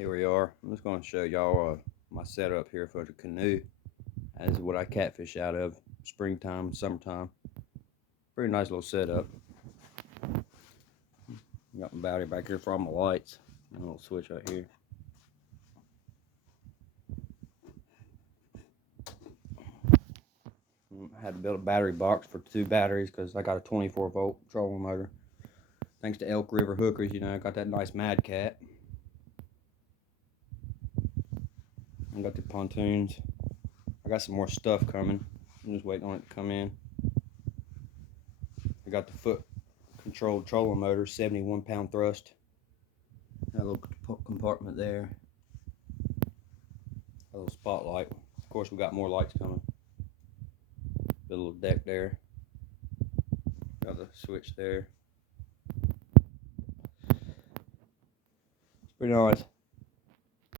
Here we are. I'm just going to show y'all my setup here for the canoe. This is what I catfish out of springtime, summertime. Pretty nice little setup. Got my battery back here for all my lights. A little switch right here. I had to build a battery box for 2 batteries because I got a 24-volt trolling motor. Thanks to Elk River Hookers, I got that nice Mad Cat. I got the pontoons. I got some more stuff coming. I'm just waiting on it to come in. I got the foot controlled trolling motor, 71-pound thrust. Got a little compartment there. A little spotlight. Of course, we got more lights coming. The little deck there. Got the switch there. It's pretty nice.